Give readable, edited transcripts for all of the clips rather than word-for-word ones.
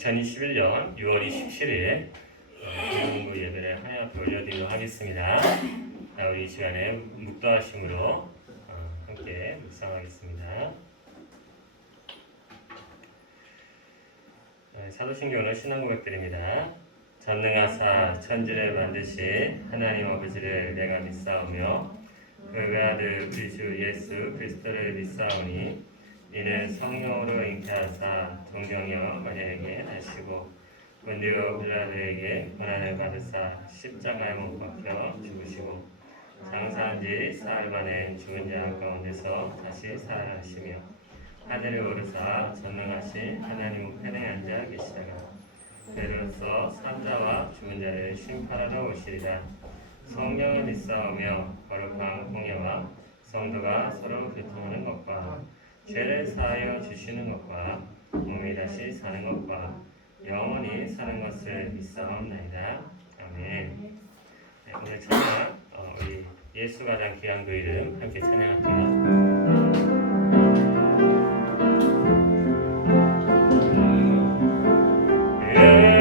2021년 6월 27일 공부 예배를 하나 앞에 올려드리도록 하겠습니다. 우리 이 시간에 묵도하심으로 함께 묵상하겠습니다. 사도신경으로 신앙 고백드립니다. 전능하사 천지를 만드신 하나님 아버지를 내가 믿사오며 그 외아들 우리 주 예수 그리스도를 믿사오니 이는 성령으로 잉태하사 동정녀 마리아에게 하시고 본디오 빌라도에게 고난을 받으사 십자가에 못 박혀 죽으시고 장사한 지 사흘 만에 죽은 자 가운데서 다시 살아나시며 하늘에 오르사 전능하신 하나님 우편에 앉아 계시다가 그로서 산자와 죽은 자를 심판하러 오시리라. 성령을 믿사오며 거룩한 공예와 성도가 서로 교통하는 것과 죄를 사하여 주시는 것과 몸이 다시 사는 것과 영원히 사는 것을 믿사옵나이다. 아멘. 오늘 찬양 우리 예수 가장 귀한 그 이름 함께 찬양할게요. 귀한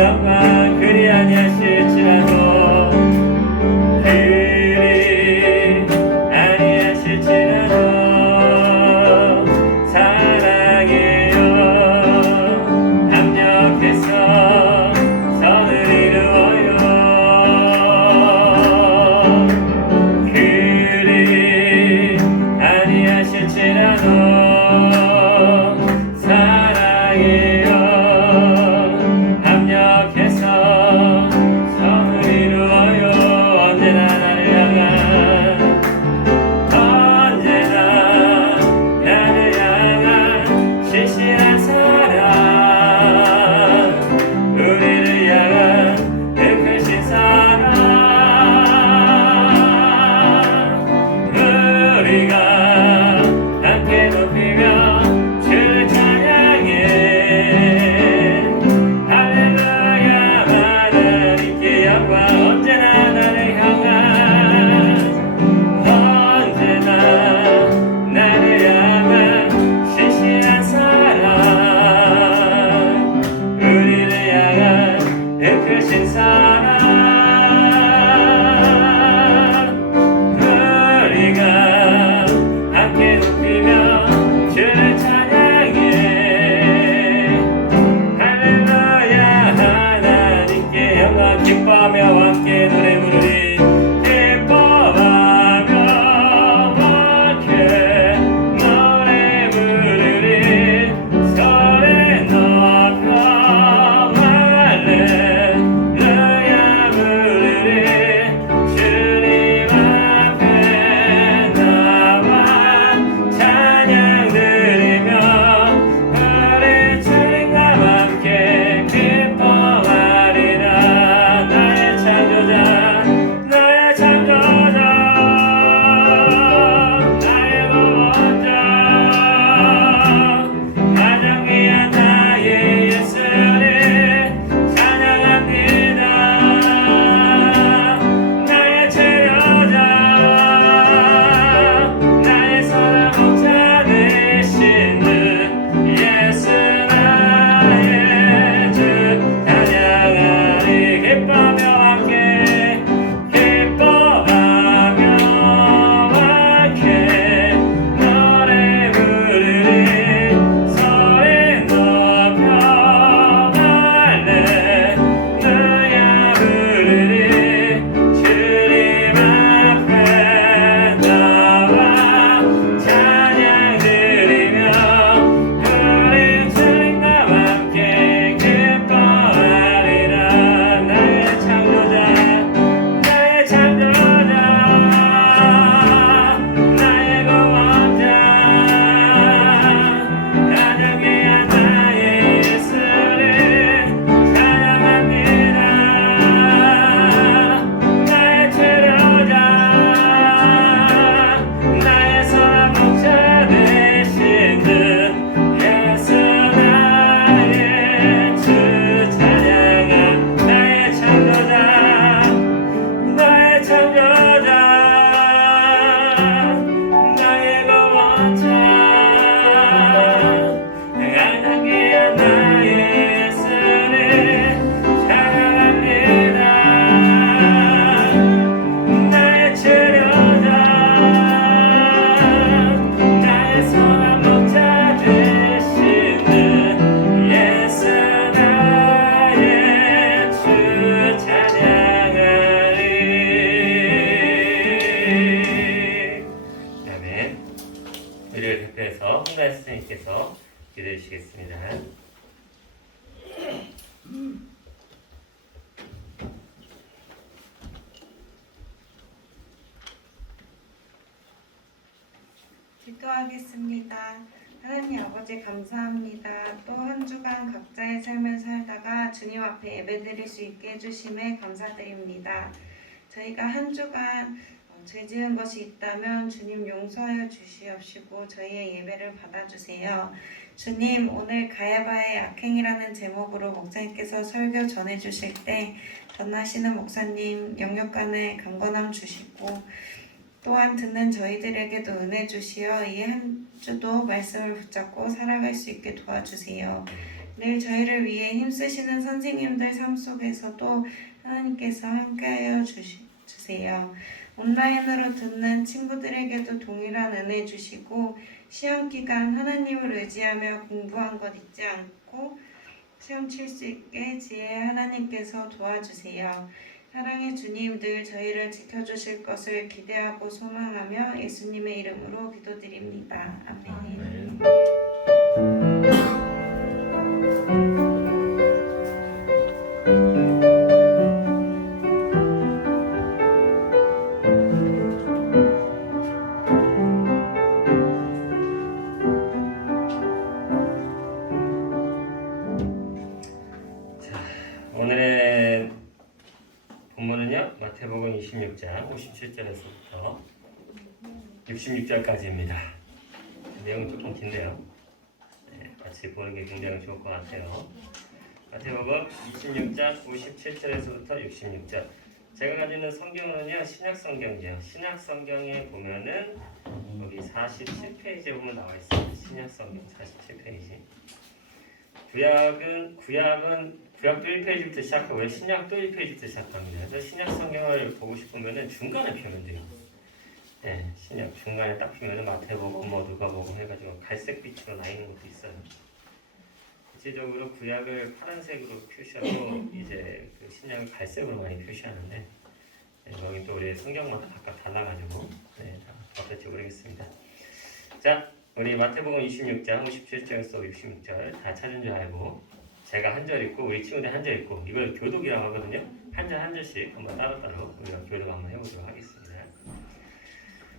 영광 그리 아니하실지라도 사랑해요 합력해서 선을 이루어요 그리 아니하실지라도 사랑해요 합력해서 선을 이루어요 언제나 나를 향한 실실한 사랑 우리를 향한 그 크신 사랑 우리가 함께 높이며 주를 찬양해 할렐루야 하나님께 영광 언제나 나를 향한 언제나 나를 향한 실실한 사랑 우리를 향한 그 크신 사랑 우리가 함께 높이며 주를 찬양해 할렐루야 하나님께 영광 기뻐하며 함께 노래 부르리 기뻐하며 함께 노래 부르리 소리 높여 할렐루야 부르리 주님 앞에 나와 찬양 드리며 우리 주님과 함께 기뻐하리라 나의 창조자 나의 창조자 나의 구원자 가장 귀한 나의 예수를 찬양합니다 나의 체려자 나의 선한 목자 되신 듯 예수 나의 주 찬양하리 기뻐하며 함께 기뻐하며 함께 노래 부르리 소리 높여 할렐루야 부르리 주님 앞에 나와 찬양 드리며 우리 주님과 함께 기뻐하리라 나의 창조자 나의 창조자 나의 구원자 가장 귀한 나의 예수를 찬양합니다 나의 체려자 나의 선한 목자 되신 듯 예수 나의 주 찬양한 나의 창조자 나의 창조자 나의 구원자 가장 귀한 나의 예수를 찬양합니다 나의 체려자 나의 선한 목자 되신 듯 예수 나의 주 찬양하리 아멘 우리를 대표해서 홍가연 선생님께서 기도해 주시겠습니다. 기도하겠습니다. 하나님 아버지 감사합니다. 또 한 주간 각자의 삶을 살다가 주님 앞에 예배드릴 수 있게 해주심에 감사드립니다. 저희가 한 주간 죄 지은 것이 있다면 주님 용서하여 주시옵시고 저희의 예배를 받아주세요. 주님, 오늘 가야바의 악행이라는 제목으로 목사님께서 설교 전해주실 때 전하시는 목사님 영역간에 강건함 주시고 또한 듣는 저희들에게도 은혜 주시어 이 한 주도 말씀을 붙잡고 살아갈 수 있게 도와주세요. 늘 저희를 위해 힘쓰시는 선생님들 삶 속에서도 하나님께서 함께하여 주세요. 온라인으로 듣는 친구들에게도 동일한 은혜 주시고 시험 기간 하나님을 의지하며 공부한 것 잊지 않고 시험 칠 수 있게 지혜 하나님께서 도와주세요. 사랑의 주님, 늘 저희를 지켜주실 것을 기대하고 소망하며 예수님의 이름으로 기도드립니다. 아멘. 오늘의 본문은요, 마태복음 26장 57절에서부터 66절까지입니다. 내용은 조금 긴데요. 같이 보는 게 굉장히 좋을 것 같아요. 마태복음 26장 57절에서부터 66절. 제가 가지고 있는 성경은요, 신약 성경이에요. 신약 성경에 보면은 여기 47페이지에 보면 나와 있어요. 신약 성경 47페이지. 구약도 1페이지부터 시작하고요. 신약도 1페이지부터 시작합니다. 그래서 신약 성경을 보고 싶으면은 중간에 펴면 돼요. 네, 신약 중간에 딱 펴면은 마태복음, 누가복음 해가지고 갈색빛으로 나 있는 것도 있어요. 실제적으로 구약을 파란색으로 표시하고 이제 그 신약을 갈색으로 많이 표시하는데 여기 또 우리 성경마다 각각 달라가지고 어떨지 모르겠습니다. 자, 우리 마태복음 26장 57절에서 66절 다 찾은 줄 알고 제가 한 절 읽고 우리 친구들 한 절 읽고 이걸 교독이라고 하거든요. 한 절 한 절씩 한번 따로따로 우리가 교독 한번 해보도록 하겠습니다.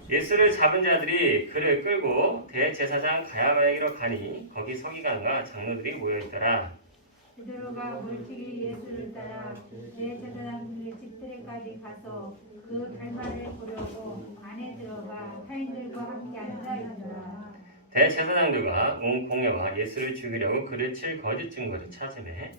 예수를 잡은 자들이 그를 끌고 대제사장 가야바에게로 가니 거기 서기관과 장로들이 모여있더라. 베드로가 멀찍이 예수를 따라 대제사장들의 집들에까지 가서 그 결말을 보려고 안에 들어가 타인들과 함께 앉아있더라. 대제사장들과 온 공회와 예수를 죽이려고 그를 칠 거짓 증거를 찾으매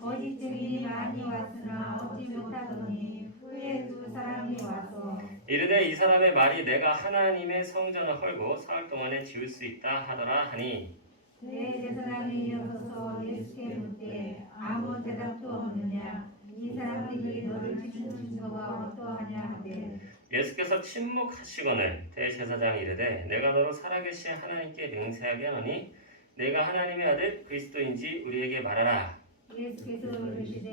거짓 증인이 많이 왔으나 얻지 못하더니 후에 두 사람이 와서 이르되 이 사람의 말이 내가 하나님의 성전을 헐고 사흘 동안에 지을 수 있다 하더라 하니 대제사장이 일어서서 예수께 묻되 아무 대답도 없느냐 이 사람들이 너를 치는 증거가 어떠하냐 하되 예수께서 침묵하시거늘 대제사장이 이르되 내가 너로 살아계신 하나님께 맹세하게 하노니 내가 하나님의 아들 그리스도인지 우리에게 말하라. 예수께서 이르시되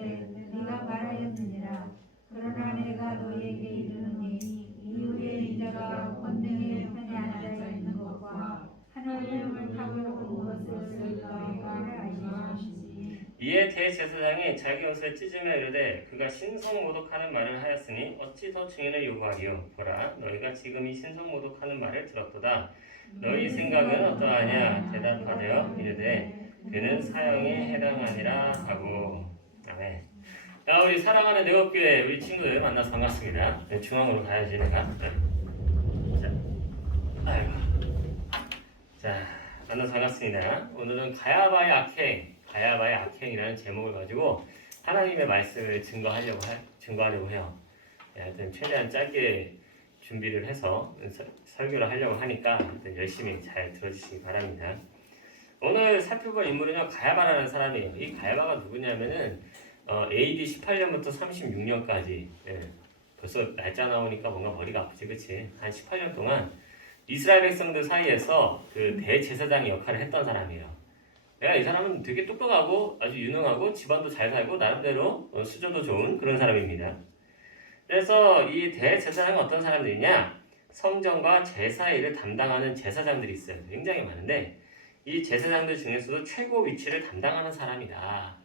네가 말하였느니라. 그러나 내가 너희에게 이르노니 이후에 이자가 권능의 편에 앉아 있는 것과 하늘을 타고 온 것을 너희가 알시지. 이에 대제사장이 자기 옷을 찢으며 이르되 그가 신성모독하는 말을 하였으니 어찌 더 증인을 요구하리요. 보라 너희가 지금 이 신성모독하는 말을 들었도다. 너희 생각은 어떠하냐 대답하되 이르되 그는 사형에 해당하니라 하고. 아멘. 자, 우리 사랑하는 내업교회 우리 친구들 만나서 반갑습니다. 네, 중앙으로 가야지 내가. 네. 자, 만나서 반갑습니다. 오늘은 가야바의 악행이라는 제목을 가지고 하나님의 말씀을 증거하려고 해요. 네, 하여튼 최대한 짧게 준비를 해서 설교를 하려고 하니까 열심히 잘 들어주시기 바랍니다. 오늘 살펴볼 인물은요 가야바라는 사람이에요. 이 가야바가 누구냐면은 AD 18년부터 36년까지 벌써 날짜 나오니까 뭔가 머리가 아프지, 그치? 한 18년 동안 이스라엘 백성들 사이에서 그 대제사장 역할을 했던 사람이에요. 내가 이 사람은 되게 똑똑하고 아주 유능하고 집안도 잘 살고 나름대로 수저도 좋은 그런 사람입니다. 그래서 이 대제사장은 어떤 사람들이냐? 성전과 제사 일을 담당하는 제사장들이 있어요. 굉장히 많은데 이 제사장들 중에서도 최고 위치를 담당하는 사람이다.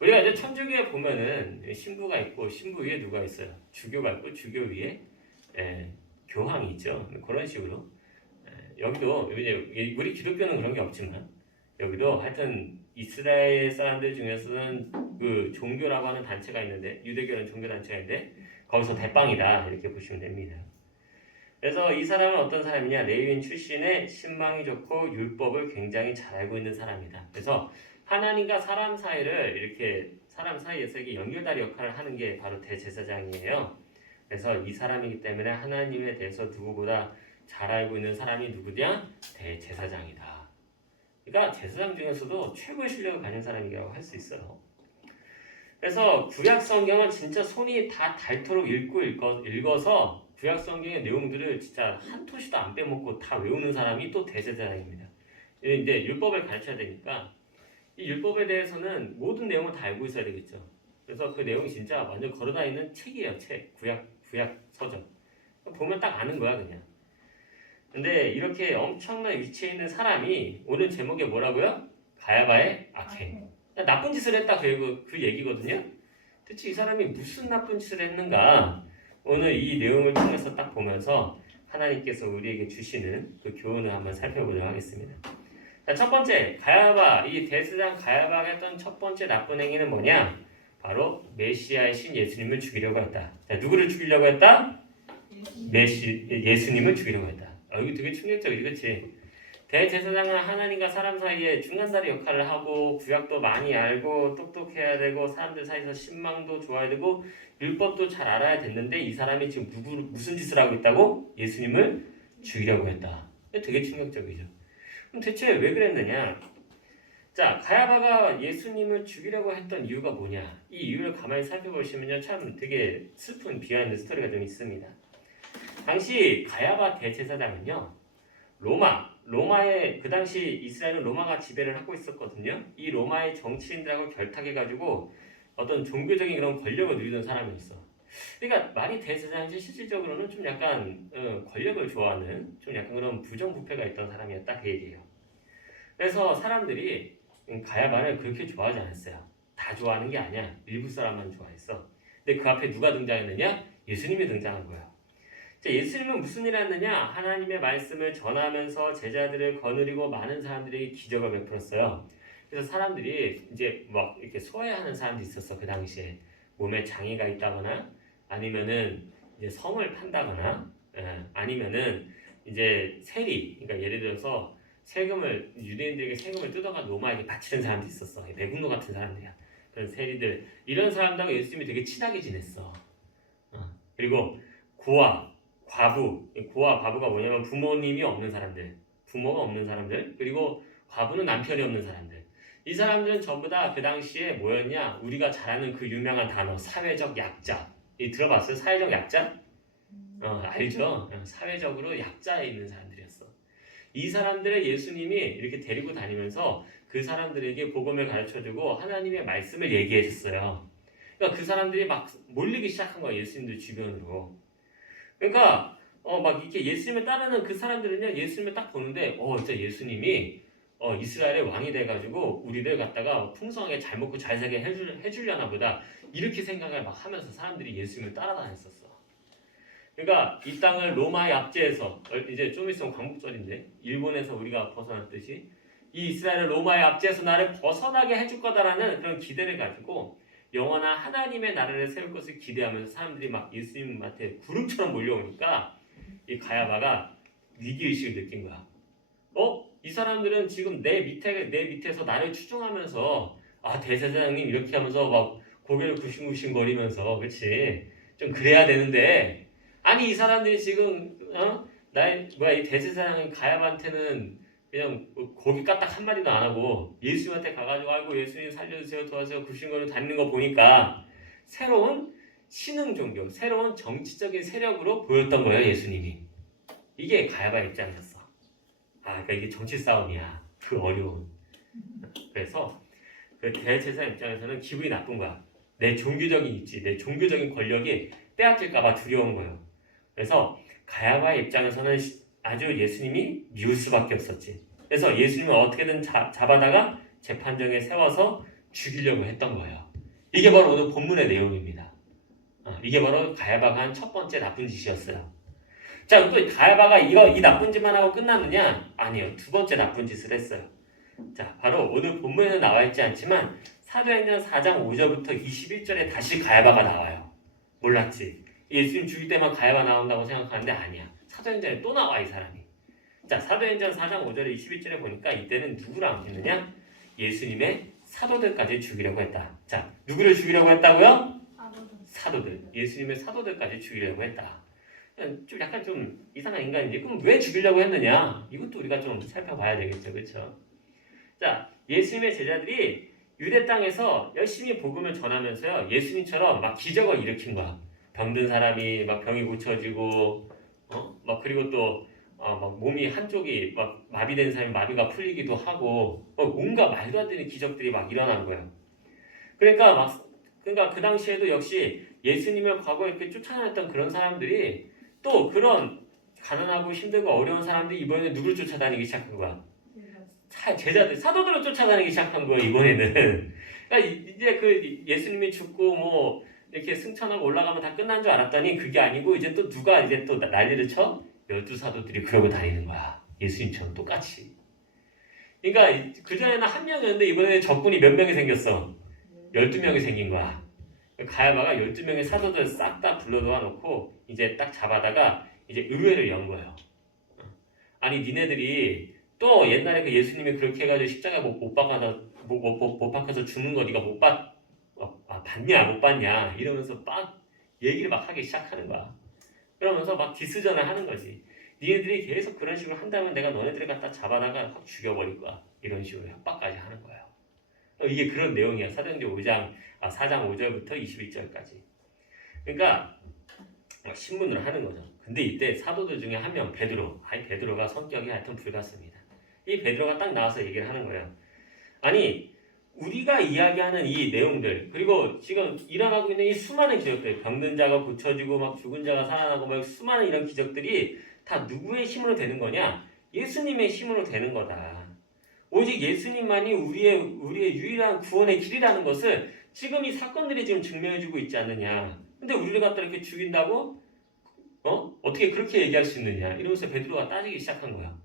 우리가 이제 천주교에 보면은 신부가 있고 신부 위에 누가 있어요? 주교가 있고 주교 위에 교황이 있죠. 그런 식으로 여기도 이제 우리 기독교는 그런 게 없지만 여기도 하여튼 이스라엘 사람들 중에서는 그 종교라고 하는 단체가 있는데 유대교는 종교 단체가 있는데 거기서 대빵이다 이렇게 보시면 됩니다. 그래서 이 사람은 어떤 사람이냐? 레위인 출신의 신망이 좋고 율법을 굉장히 잘 알고 있는 사람이다. 그래서 하나님과 사람 사이를 이렇게 사람 사이에서 이게 연결다리 역할을 하는 게 바로 대제사장이에요. 그래서 이 사람이기 때문에 하나님에 대해서 누구보다 잘 알고 있는 사람이 누구냐? 대제사장이다. 그러니까 제사장 중에서도 최고의 실력을 가진 사람이라고 할 수 있어요. 그래서 구약 성경은 진짜 손이 다 닳도록 읽어서 구약 성경의 내용들을 진짜 한 토시도 안 빼먹고 다 외우는 사람이 또 대제사장입니다. 이제 율법을 가르쳐야 되니까 이 율법에 대해서는 모든 내용을 다 알고 있어야 되겠죠. 그래서 그 내용이 진짜 완전 걸어다니는 책이에요. 책. 구약 서적. 보면 딱 아는 거야 그냥. 근데 이렇게 엄청난 위치에 있는 사람이 오늘 제목이 뭐라고요? 가야바의 악행. 나쁜 짓을 했다 그 얘기거든요. 대체 이 사람이 무슨 나쁜 짓을 했는가? 오늘 이 내용을 통해서 딱 보면서 하나님께서 우리에게 주시는 그 교훈을 한번 살펴보도록 하겠습니다. 자, 첫 번째, 가야바, 이 대제사장 가야바가 했던 첫 번째 나쁜 행위는 뭐냐? 바로 메시아의 신 예수님을 죽이려고 했다. 자, 누구를 죽이려고 했다? 예수님을 죽이려고 했다. 이거 되게 충격적이지, 그렇지? 대제사장은 하나님과 사람 사이에 중간다리 역할을 하고 구약도 많이 알고 똑똑해야 되고 사람들 사이에서 신망도 좋아야 되고 율법도 잘 알아야 됐는데 이 사람이 지금 무슨 짓을 하고 있다고? 예수님을 죽이려고 했다. 되게 충격적이죠. 그럼 대체 왜 그랬느냐? 자, 가야바가 예수님을 죽이려고 했던 이유가 뭐냐? 이 이유를 가만히 살펴보시면요, 참 되게 슬픈 비하인드 스토리가 좀 있습니다. 당시 가야바 대제사장은요, 로마의 그 당시 이스라엘은 로마가 지배를 하고 있었거든요. 이 로마의 정치인들하고 결탁해가지고 어떤 종교적인 그런 권력을 누리던 사람이었어. 그러니까 말이 대제사장이지 실질적으로는 좀 약간 권력을 좋아하는 좀 약간 그런 부정부패가 있던 사람이었다 그 얘기예요. 그래서 사람들이 가야바를 그렇게 좋아하지 않았어요. 다 좋아하는 게 아니야. 일부 사람만 좋아했어. 근데 그 앞에 누가 등장했느냐? 예수님이 등장한 거예요. 자, 예수님은 무슨 일을 했느냐? 하나님의 말씀을 전하면서 제자들을 거느리고 많은 사람들에게 기적을 베풀었어요. 그래서 사람들이 이제 막 이렇게 소외하는 사람도 있었어. 그 당시에 몸에 장애가 있다거나 아니면은 이제 성을 판다거나 아니면은 이제 세리, 그러니까 예를 들어서 유대인들에게 세금을 뜯어가 로마에게 바치는 사람도 있었어. 매국노 같은 사람들이야. 그런 세리들, 이런 사람들하고 예수님이 되게 친하게 지냈어. 그리고 고아, 과부가 뭐냐면 부모님이 없는 사람들, 부모가 없는 사람들, 그리고 과부는 남편이 없는 사람들. 이 사람들은 전부 다 그 당시에 뭐였냐? 우리가 잘 아는 그 유명한 단어, 사회적 약자. 들어봤어요? 사회적 약자? 알죠? 사회적으로 약자에 있는 사람들이었어. 이 사람들의 예수님이 이렇게 데리고 다니면서 그 사람들에게 복음을 가르쳐주고 하나님의 말씀을 얘기해 줬어요. 그러니까 그 사람들이 막 몰리기 시작한 거야, 예수님들 주변으로. 그러니까 막 이렇게 예수님을 따르는 그 사람들은요, 예수님을 딱 보는데 진짜 예수님이 이스라엘의 왕이 돼가지고 우리들 갖다가 풍성하게 잘 먹고 잘 살게 해주려나 보다, 이렇게 생각을 막 하면서 사람들이 예수님을 따라다녔었어. 그러니까 이 땅을 로마의 압제에서, 이제 좀 있으면 광복절인데 일본에서 우리가 벗어났듯이 이 이스라엘을 로마의 압제에서 나를 벗어나게 해줄 거다라는 그런 기대를 가지고 영원한 하나님의 나라를 세울 것을 기대하면서 사람들이 막 예수님한테 구름처럼 몰려오니까 이 가야바가 위기의식을 느낀 거야. 이 사람들은 지금 내 밑에서 나를 추종하면서 대제사장님 이렇게 하면서 막 고개를 굽신굽신 거리면서, 그치? 좀 그래야 되는데, 아니 이 사람들이 지금 이 대제사장인 가야바한테는 그냥 고기 까딱 한마디도 안 하고 예수님한테 가가지고 아이고 예수님 살려주세요 도와주세요 굽신거리고 다니는 거 보니까 새로운 신흥 종교, 새로운 정치적인 세력으로 보였던 거예요, 예수님이. 이게 가야바 입장이었어. 그러니까 이게 정치 싸움이야. 그 어려운. 그래서 그 대제사장 입장에서는 기분이 나쁜 거야. 내 종교적인 입지, 내 종교적인 권력이 빼앗길까봐 두려운 거예요. 그래서 가야바의 입장에서는 아주 예수님이 미울 수밖에 없었지. 그래서 예수님을 어떻게든 잡아다가 재판정에 세워서 죽이려고 했던 거예요. 이게 바로 오늘 본문의 내용입니다. 이게 바로 가야바가 한 첫 번째 나쁜 짓이었어요. 자, 또 가야바가 이 나쁜 짓만 하고 끝났느냐? 아니요. 두 번째 나쁜 짓을 했어요. 자, 바로 오늘 본문에는 나와 있지 않지만 사도행전 4장 5절부터 21절에 다시 가야바가 나와요. 몰랐지? 예수님 죽일 때만 가야바 나온다고 생각하는데 아니야. 사도행전에 또 나와, 이 사람이. 자, 사도행전 4장 5절에 21절에 보니까 이때는 누구랑 했느냐? 예수님의 사도들까지 죽이려고 했다. 자, 누구를 죽이려고 했다고요? 사도들. 예수님의 사도들까지 죽이려고 했다. 좀 약간 좀 이상한 인간인지, 그럼 왜 죽이려고 했느냐? 이것도 우리가 좀 살펴봐야 되겠죠, 그렇죠? 자, 예수님의 제자들이 유대 땅에서 열심히 복음을 전하면서요, 예수님처럼 막 기적을 일으킨 거야. 병든 사람이 막 병이 고쳐지고, 막 그리고 또 막 몸이 한쪽이 막 마비된 사람이 마비가 풀리기도 하고, 온갖 말도 안 되는 기적들이 막 일어난 거예요. 그러니까 그 당시에도 역시 예수님을 과거에 이렇게 쫓아다녔던 그런 사람들이 또 그런 가난하고 힘들고 어려운 사람들이 이번에 누구를 쫓아다니기 시작한 거야? 제자들, 사도들을 쫓아다니기 시작한 거예요, 이번에는. 그러니까 이제 그 예수님이 죽고 뭐 이렇게 승천하고 올라가면 다 끝난 줄 알았더니 그게 아니고 이제 또 누가 이제 또 난리를 쳐? 12사도들이 그러고 다니는 거야. 예수님처럼 똑같이. 그러니까 그전에는 한 명이었는데 이번에는 적군이 몇 명이 생겼어? 12명이 생긴 거야. 가야바가 12명의 사도들 싹 다 불러놓아 놓고 이제 딱 잡아다가 이제 의회를 연 거예요. 아니 니네들이 또 옛날에 그 예수님이 그렇게 해가지고 십자가 못 박아서 죽는 거 네가 봤냐 못 봤냐 이러면서 막 얘기를 막 하기 시작하는 거야. 그러면서 막 디스전을 하는 거지. 니네들이 계속 그런 식으로 한다면 내가 너네들을 갖다 잡아다가 확 죽여버릴 거야. 이런 식으로 협박까지 하는 거예요. 이게 그런 내용이야. 사도행전 4장 5절부터 21절까지. 그러니까 신문을 하는 거죠. 근데 이때 사도들 중에 한 명 베드로가 성격이 하여튼 불같습니다. 이 베드로가 딱 나와서 얘기를 하는 거예요. 아니 우리가 이야기하는 이 내용들 그리고 지금 일어나고 있는 이 수많은 기적들 병든 자가 고쳐지고 막 죽은 자가 살아나고 막 수많은 이런 기적들이 다 누구의 힘으로 되는 거냐? 예수님의 힘으로 되는 거다. 오직 예수님만이 우리의 유일한 구원의 길이라는 것을 지금 이 사건들이 지금 증명해주고 있지 않느냐. 근데 우리를 갖다 이렇게 죽인다고? 어떻게 그렇게 얘기할 수 있느냐. 이러면서 베드로가 따지기 시작한 거야.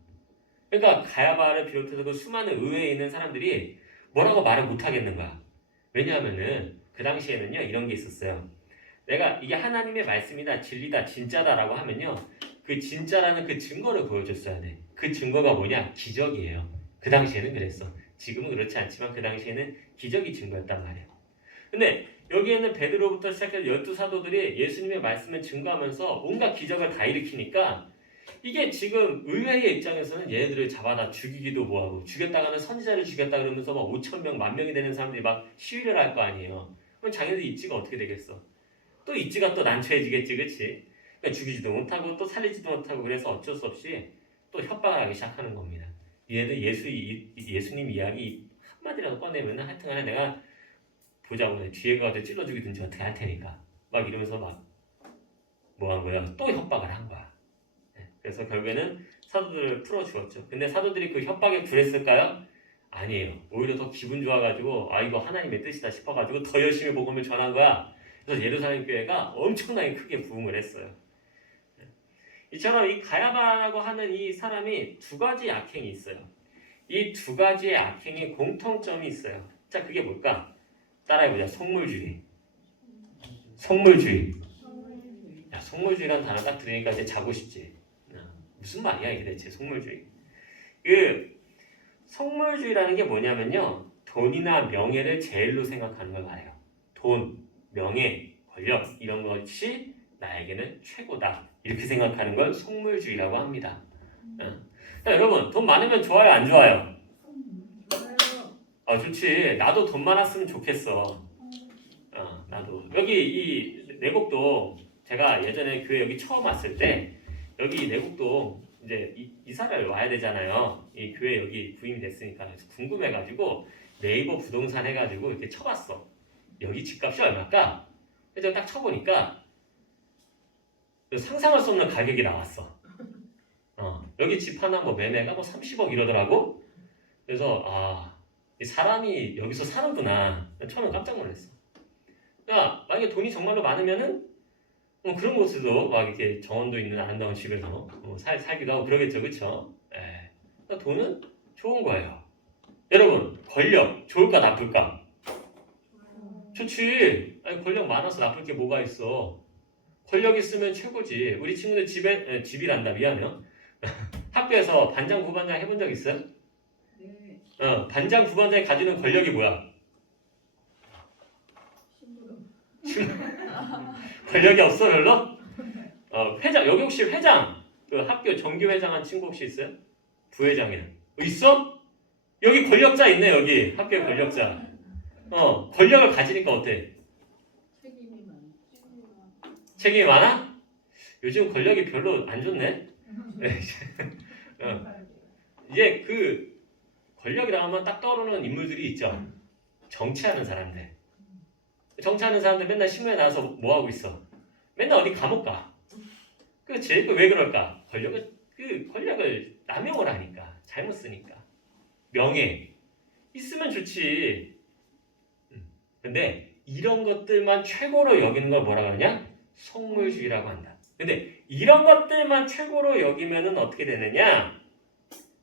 그러니까 가야바를 비롯해서 그 수많은 의회에 있는 사람들이 뭐라고 말을 못 하겠는 거야. 왜냐하면은 그 당시에는요 이런 게 있었어요. 내가 이게 하나님의 말씀이다 진리다 진짜다라고 하면요 그 진짜라는 그 증거를 보여줬어야 돼. 그 증거가 뭐냐? 기적이에요. 그 당시에는 그랬어. 지금은 그렇지 않지만 그 당시에는 기적이 증거였단 말이야. 근데 여기에는 베드로부터 시작해서 12사도들이 예수님의 말씀을 증거하면서 온갖 기적을 다 일으키니까 이게 지금 의회의 입장에서는 얘네들을 잡아다 죽이기도 뭐하고 죽였다가는 선지자를 죽였다 그러면서 막 5,000명, 10,000명이 되는 사람들이 막 시위를 할 거 아니에요. 그럼 자기네들 입지가 어떻게 되겠어? 또 입지가 또 난처해지겠지, 그치? 그러니까 죽이지도 못하고 또 살리지도 못하고 그래서 어쩔 수 없이 또 협박을 하기 시작하는 겁니다. 얘네들 예수님 이야기 한마디라도 꺼내면 하여튼간에 내가 보자고 내 뒤에 가서 찔러 죽이든지 어떻게 할 테니까 막 이러면서 막 뭐 한 거야? 또 협박을 한 거야. 그래서 결국에는 사도들을 풀어주었죠. 근데 사도들이 그 협박에 굴했을까요? 아니에요. 오히려 더 기분 좋아가지고 이거 하나님의 뜻이다 싶어가지고 더 열심히 복음을 전한 거야. 그래서 예루살렘 교회가 엄청나게 크게 부흥을 했어요. 이처럼 이 가야바라고 하는 이 사람이 두 가지 악행이 있어요. 이 두 가지의 악행이 공통점이 있어요. 자, 그게 뭘까? 따라해보자. 속물주의. 야, 속물주의라는 단어 딱 들으니까 이제 자고 싶지. 무슨 말이야 이게 대체 속물주의. 그 속물주의라는 게 뭐냐면요. 돈이나 명예를 제일로 생각하는 걸 말해요. 돈, 명예, 권력 이런 것이 나에게는 최고다. 이렇게 생각하는 걸 속물주의라고 합니다. 자, 여러분 돈 많으면 좋아요 안 좋아요? 좋지. 나도 돈 많았으면 좋겠어. 나도. 여기 이 내곡도 제가 예전에 교회 여기 처음 왔을 때 여기 내곡도 이제 이사를 와야 되잖아요. 이 교회 여기 부임이 됐으니까 그래서 궁금해가지고 네이버 부동산 해가지고 이렇게 쳐봤어. 여기 집값이 얼마일까? 그래서 딱 쳐보니까 상상할 수 없는 가격이 나왔어. 여기 집 하나 뭐 매매가 뭐 30억 이러더라고. 그래서 이 사람이 여기서 사는구나. 처음에 깜짝 놀랐어. 그러니까 만약에 돈이 정말로 많으면은 그런 곳에도 막 이렇게 정원도 있는 아름다운 집에서 살기도 하고 그러겠죠, 그렇죠? 그러니까 돈은 좋은 거예요. 여러분, 권력 좋을까 나쁠까? 좋지. 아니, 권력 많아서 나쁠 게 뭐가 있어? 권력 있으면 최고지. 우리 친구들 집이란다 미안해요. 학교에서 반장 부반장 해본 적 있어요? 네. 반장 부반장이 가지는 권력이 뭐야? 권력이 없어 별로? 회장 여기 혹시 회장 그 학교 정규 회장한 친구 혹시 있어요? 부회장이야. 있어? 여기 권력자 있네. 여기 학교에 권력자. 권력을 가지니까 어때? 책임이 많아? 요즘 권력이 별로 안 좋네. 이제 그 권력이라 하면 딱 떠오르는 인물들이 있죠. 정치하는 사람들. 정치하는 사람들 맨날 신문에 나와서 뭐 하고 있어? 맨날 어디 감옥 가. 그렇지? 왜 그럴까? 권력을 남용을 하니까. 잘못 쓰니까. 명예. 있으면 좋지. 근데 이런 것들만 최고로 여기는 걸 뭐라 그러냐? 속물주의라고 한다. 근데 이런 것들만 최고로 여기면은 어떻게 되느냐?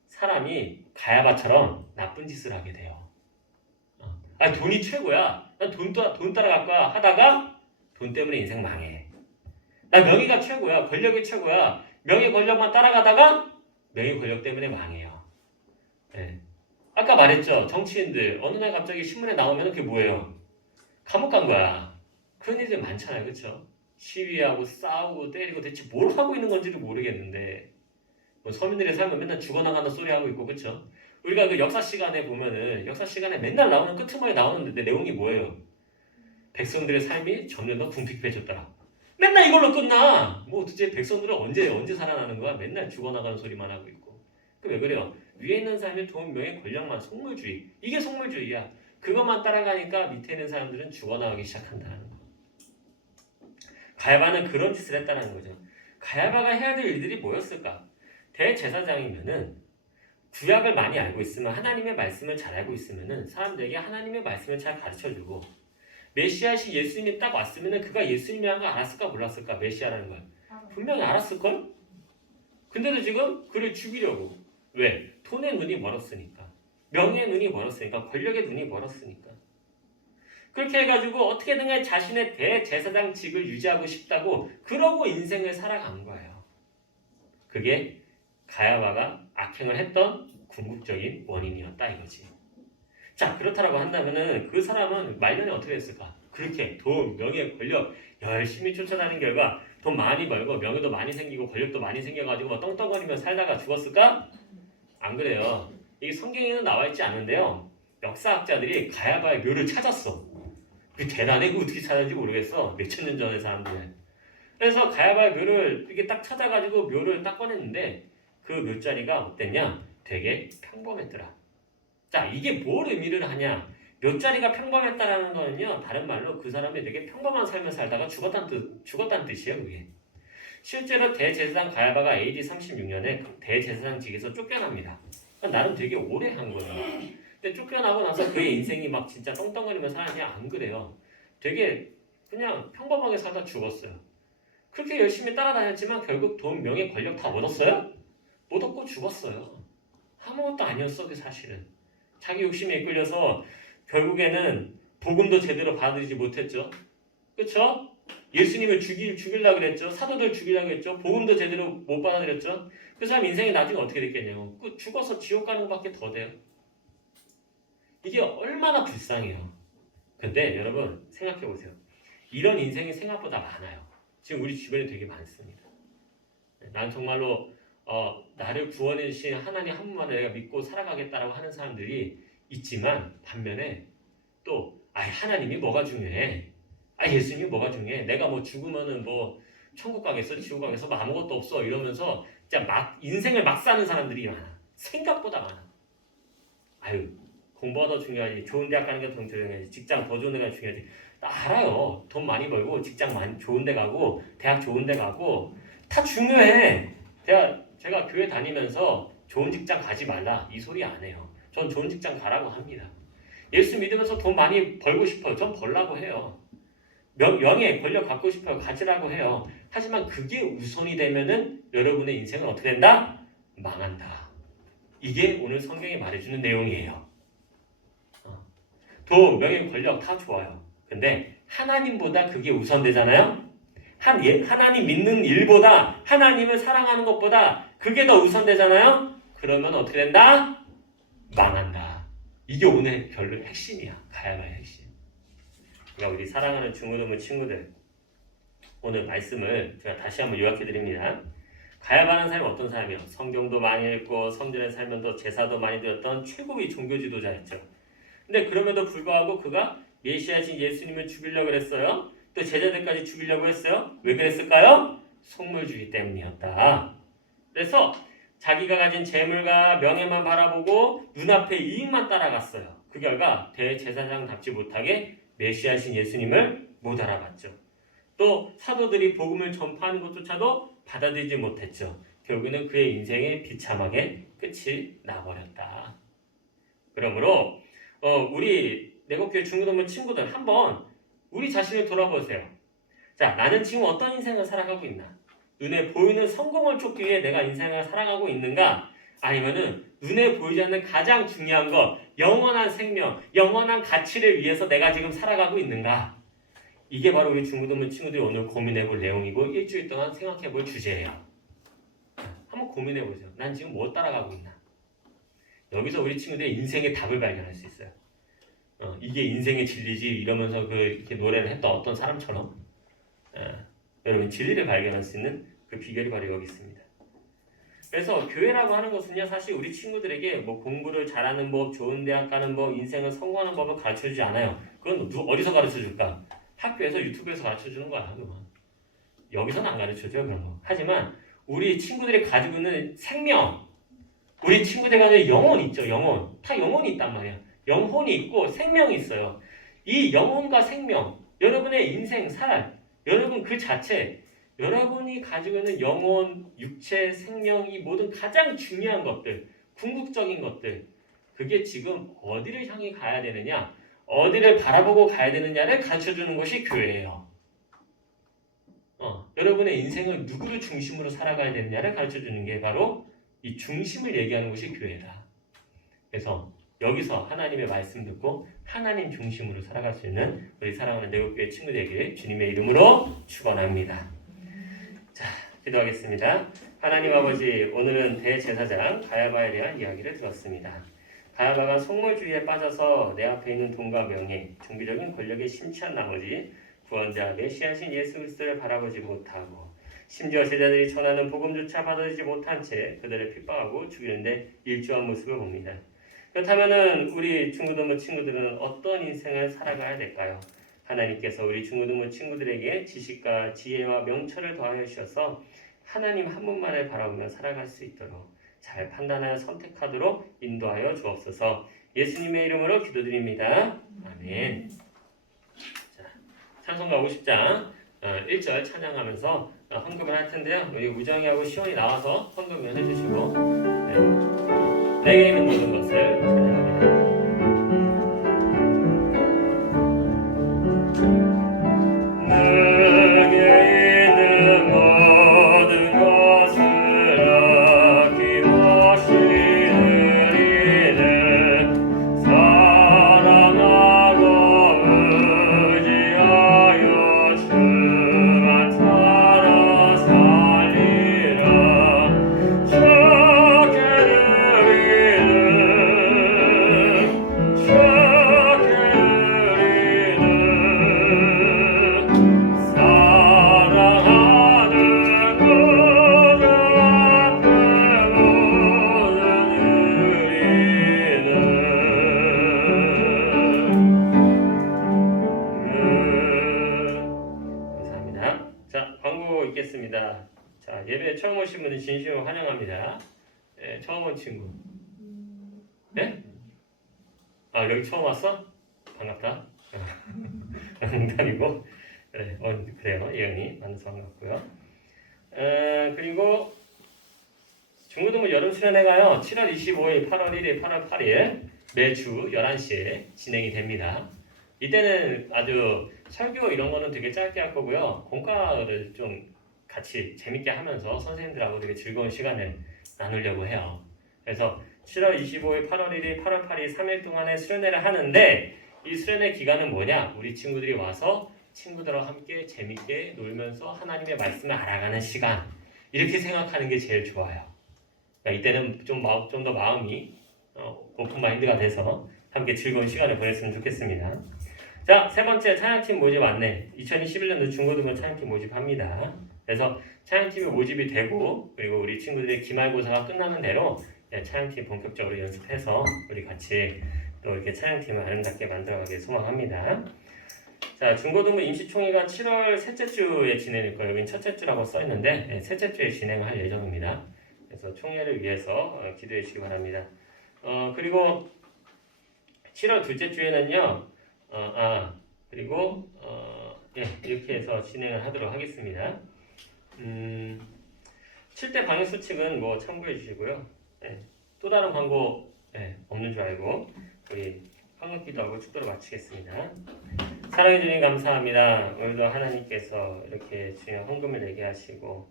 사람이 가야바처럼 나쁜 짓을 하게 돼요. 돈이 최고야. 난 돈 따라갈 거야. 하다가 돈 때문에 인생 망해. 나 명예가 최고야. 권력이 최고야. 명예 권력만 따라가다가 명예 권력 때문에 망해요. 네. 아까 말했죠. 정치인들 어느 날 갑자기 신문에 나오면 그게 뭐예요? 감옥 간 거야. 그런 일들 많잖아요. 그렇죠? 시위하고 싸우고 때리고 대체 뭘 하고 있는 건지를 모르겠는데 뭐 서민들의 삶은 맨날 죽어나가는 소리 하고 있고 그렇죠? 우리가 그 역사 시간에 보면은 역사 시간에 맨날 나오는 끄트머리 나오는데 내용이 뭐예요? 백성들의 삶이 점점 더 궁핍해졌더라. 맨날 이걸로 끝나. 뭐 도대체 백성들은 언제 살아나는 거야? 맨날 죽어나가는 소리만 하고 있고. 그 왜 그래요? 위에 있는 삶이 돈, 명예, 권력만 속물주의. 이게 속물주의야. 그것만 따라가니까 밑에 있는 사람들은 죽어나가기 시작한다는 거. 가야바는 그런 짓을 했다는 거죠. 가야바가 해야 될 일들이 뭐였을까? 대제사장이면은 구약을 많이 알고 있으면 하나님의 말씀을 잘 알고 있으면은 사람들에게 하나님의 말씀을 잘 가르쳐주고 메시아시 예수님이 딱 왔으면은 그가 예수님이라는 걸 알았을까 몰랐을까? 메시아라는 걸 분명히 알았을걸? 근데도 지금 그를 죽이려고. 왜? 돈의 눈이 멀었으니까. 명예의 눈이 멀었으니까. 권력의 눈이 멀었으니까. 그렇게 해가지고 어떻게든 간에 자신의 대제사장직을 유지하고 싶다고 그러고 인생을 살아간 거예요. 그게 가야바가 악행을 했던 궁극적인 원인이었다 이거지. 자, 그렇다라고 한다면은 그 사람은 말년에 어떻게 됐을까? 그렇게 돈, 명예, 권력 열심히 쫓아다닌 결과 돈 많이 벌고 명예도 많이 생기고 권력도 많이 생겨가지고 막 떵떵거리며 살다가 죽었을까? 안 그래요. 이게 성경에는 나와 있지 않은데요. 역사학자들이 가야바의 묘를 찾았어. 그게 대단해. 그거 어떻게 찾았는지 모르겠어. 몇천 년 전의 사람들. 그래서 가야바의 묘를 이렇게 딱 찾아가지고 묘를 딱 꺼냈는데 그 묘자리가 어땠냐? 되게 평범했더라. 자, 이게 뭘 의미를 하냐? 묘자리가 평범했다라는 거는요. 다른 말로 그 사람이 되게 평범한 삶을 살다가 죽었다는 뜻이에요. 그게. 실제로 대제사장 가야바가 AD 36년에 대제사장직에서 쫓겨납니다. 나름 되게 오래 한 거예요. 근데 쫓겨나고 나서 그의 인생이 막 진짜 떵떵거리며 살았냐? 안 그래요. 되게 그냥 평범하게 살다 죽었어요. 그렇게 열심히 따라다녔지만 결국 돈, 명예, 권력 다 얻었어요? 못 얻고 죽었어요. 아무것도 아니었어, 그 사실은. 자기 욕심에 이끌려서 결국에는 복음도 제대로 받아들이지 못했죠. 그렇죠? 예수님을 죽이려고 그랬죠. 사도들 죽이려고 했죠. 복음도 제대로 못 받아들였죠. 그 사람 인생이 나중에 어떻게 됐겠냐고. 죽어서 지옥 가는 것밖에 더 돼요. 이게 얼마나 불쌍해요. 근데 여러분 생각해 보세요. 이런 인생이 생각보다 많아요. 지금 우리 주변에 되게 많습니다. 난 정말로 나를 구원해 주신 하나님 한 분만을 내가 믿고 살아가겠다라고 하는 사람들이 있지만 반면에 또 하나님이 뭐가 중요해? 예수님이 뭐가 중요해? 내가 뭐 죽으면은 뭐 천국 가겠어? 지옥 가겠어? 뭐 아무것도 없어 이러면서 진짜 인생을 막 사는 사람들이 많아. 생각보다 많아. 공부가 더 중요하지. 좋은 대학 가는 게 더 중요하지. 직장 더 좋은 데가 중요하지. 나 알아요. 돈 많이 벌고 직장 좋은 데 가고 대학 좋은 데 가고 다 중요해. 제가 교회 다니면서 좋은 직장 가지 말라 이 소리 안 해요. 전 좋은 직장 가라고 합니다. 예수 믿으면서 돈 많이 벌고 싶어요. 전 벌라고 해요. 명예, 권력 갖고 싶어요. 가지라고 해요. 하지만 그게 우선이 되면은 여러분의 인생은 어떻게 된다? 망한다. 이게 오늘 성경이 말해주는 내용이에요. 돈, 명예, 권력 다 좋아요. 근데 하나님보다 그게 우선되잖아요. 하나님 믿는 일보다 하나님을 사랑하는 것보다 그게 더 우선되잖아요. 그러면 어떻게 된다? 망한다. 이게 오늘 결론 핵심이야. 가야바의 핵심. 그러니까 우리 사랑하는 중고등부 친구들 오늘 말씀을 제가 다시 한번 요약해 드립니다. 가야바라는 사람이 어떤 사람이요? 성경도 많이 읽고 성전에 살면서 제사도 많이 드렸던 최고의 종교 지도자였죠. 근데 그럼에도 불구하고 그가 메시아신 예수님을 죽이려고 그랬어요. 또 제자들까지 죽이려고 했어요. 왜 그랬을까요? 속물주의 때문이었다. 그래서 자기가 가진 재물과 명예만 바라보고 눈앞의 이익만 따라갔어요. 그 결과 대제사장답지 못하게 메시아신 예수님을 못 알아봤죠. 또 사도들이 복음을 전파하는 것조차도 받아들이지 못했죠. 결국에는 그의 인생이 비참하게 끝이 나버렸다. 그러므로 우리 내곡교회 중고등부 친구들 한번 우리 자신을 돌아보세요. 자, 나는 지금 어떤 인생을 살아가고 있나? 눈에 보이는 성공을 쫓기 위해 내가 인생을 살아가고 있는가? 아니면은 눈에 보이지 않는 가장 중요한 것, 영원한 생명, 영원한 가치를 위해서 내가 지금 살아가고 있는가? 이게 바로 우리 중고등부 친구들이 오늘 고민해볼 내용이고 일주일 동안 생각해볼 주제예요. 한번 고민해보세요. 난 지금 뭐 따라가고 있나? 여기서 우리 친구들의 인생의 답을 발견할 수 있어요. 이게 인생의 진리지 이러면서 이렇게 노래를 했던 어떤 사람처럼 여러분 진리를 발견할 수 있는 그 비결이 바로 여기 있습니다. 그래서 교회라고 하는 것은요, 사실 우리 친구들에게 뭐 공부를 잘하는 법, 좋은 대학 가는 법, 인생을 성공하는 법을 가르쳐주지 않아요. 그건 어디서 가르쳐줄까? 학교에서 유튜브에서 가르쳐주는 거야. 그건. 여기서는 안 가르쳐줘요 그런 거. 하지만 우리 친구들이 가지고 있는 생명, 우리 친구들이 가지고 있는 영혼 있죠. 영혼. 다 영혼이 있단 말이야. 영혼이 있고 생명이 있어요. 이 영혼과 생명, 여러분의 인생, 여러분 그 자체, 여러분이 가지고 있는 영혼, 육체, 생명, 이 모든 가장 중요한 것들, 궁극적인 것들, 그게 지금 어디를 향해 가야 되느냐, 어디를 바라보고 가야 되느냐를 가르쳐주는 것이 교회예요. 여러분의 인생을 누구를 중심으로 살아가야 되느냐를 가르쳐주는 게 바로 이 중심을 얘기하는 것이 교회다. 그래서 여기서 하나님의 말씀 듣고 하나님 중심으로 살아갈 수 있는 우리 사랑하는 내곡교회 친구들에게 주님의 이름으로 축원합니다. 자, 기도하겠습니다. 하나님 아버지, 오늘은 대제사장 가야바에 대한 이야기를 들었습니다. 가야바가 속물주의에 빠져서 내 앞에 있는 돈과 명예, 종교적인 권력에 심취한 나머지 구원자 메시아신 예수 그리스도를 바라보지 못하고 심지어 제자들이 전하는 복음조차 받아들이지 못한 채 그들을 핍박하고 죽이는데 일조한 모습을 봅니다. 그렇다면 우리 중고등부 친구들은 어떤 인생을 살아가야 될까요? 하나님께서 우리 중고등부 친구들에게 지식과 지혜와 명철을 더하여 주셔서 하나님 한 분만을 바라보며 살아갈 수 있도록 잘 판단하여 선택하도록 인도하여 주옵소서. 예수님의 이름으로 기도드립니다. 아멘. 자, 찬송가 50장 1절 찬양하면서 헌금을 할 텐데요. 우리 우정이하고 시온이 나와서 헌금을 해주시고 내게 있는 모든 것을 찬양합니다. 자, 예배 처음 오신 분들 진심으로 환영합니다. 네, 처음 온 친구. 네? 여기 처음 왔어? 반갑다. 농담이고. 그래, 그래요. 예언이 만나서 반갑고요. 그리고 중고등부 여름 수련회가요. 7월 25일, 8월 1일, 8월 8일 매주 11시에 진행이 됩니다. 이때는 아주 설교 이런 거는 되게 짧게 할 거고요. 공과를 좀 같이 재밌게 하면서 선생님들하고 되게 즐거운 시간을 나누려고 해요. 그래서 7월 25일, 8월 1일, 8월 8일 3일 동안의 수련회를 하는데 이 수련회 기간은 뭐냐? 우리 친구들이 와서 친구들과 함께 재밌게 놀면서 하나님의 말씀을 알아가는 시간, 이렇게 생각하는 게 제일 좋아요. 그러니까 이때는 좀 더 마음이 오픈 마인드가 돼서 함께 즐거운 시간을 보냈으면 좋겠습니다. 자, 세 번째 찬양팀 모집 안내. 2021년도 중고등부 찬양팀 모집합니다. 그래서 찬양팀이 모집이 되고 그리고 우리 친구들의 기말고사가 끝나는 대로 찬양팀 본격적으로 연습해서 우리 같이 또 이렇게 찬양팀을 아름답게 만들어가길 소망합니다. 자, 중고등부 임시총회가 7월 셋째 주에 진행될 거예요. 여기는 첫째 주라고 써 있는데 셋째 주에 진행할 예정입니다. 그래서 총회를 위해서 기도해 주시기 바랍니다. 그리고 7월 둘째 주에는요. 그리고 이렇게 해서 진행을 하도록 하겠습니다. 7대 방역수칙은 뭐 참고해 주시고요. 또 다른 광고 없는 줄 알고 우리 황금기도하고 축도를 마치겠습니다. 사랑해 주님 감사합니다. 오늘도 하나님께서 이렇게 주님 헌금을 내게 하시고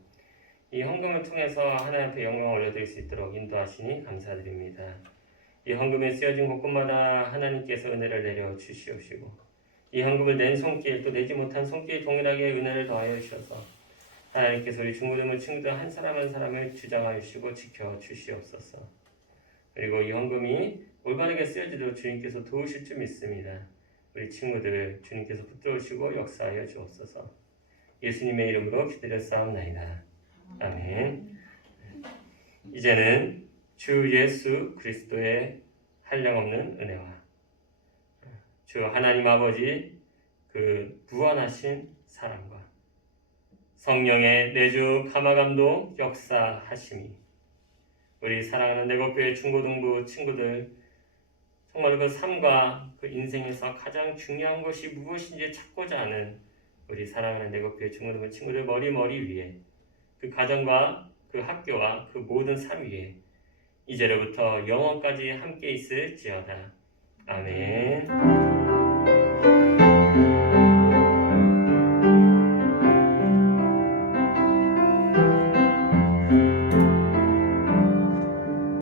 이 헌금을 통해서 하나님 앞에 영광을 올려드릴 수 있도록 인도하시니 감사드립니다. 이 헌금에 쓰여진 곳곳마다 하나님께서 은혜를 내려 주시옵시고 이 헌금을 낸 손길 또 내지 못한 손길 동일하게 은혜를 더하여 주셔서 하나님께서 우리 중고등부 친구들 한 사람 한 사람을 주장하여 주시고 지켜 주시옵소서. 그리고 이 헌금이 올바르게 쓰여지도록 주님께서 도우실 줄 믿습니다. 우리 친구들 주님께서 붙들어주시고 역사하여 주옵소서. 예수님의 이름으로 기도드렸사옵나이다. 아멘. 이제는 주 예수 그리스도의 한량없는 은혜와 주 하나님 아버지 그 무한하신 사랑과 성령의 내주 감화감동 역사하심이 우리 사랑하는 내곡교회 중고등부 친구들 정말 그 삶과 그 인생에서 가장 중요한 것이 무엇인지 찾고자 하는 우리 사랑하는 내곡교회 중고등부 친구들 머리 위에 그 가정과 그 학교와 그 모든 삶 위에 이제로부터 영원까지 함께 있을지어다. 아멘.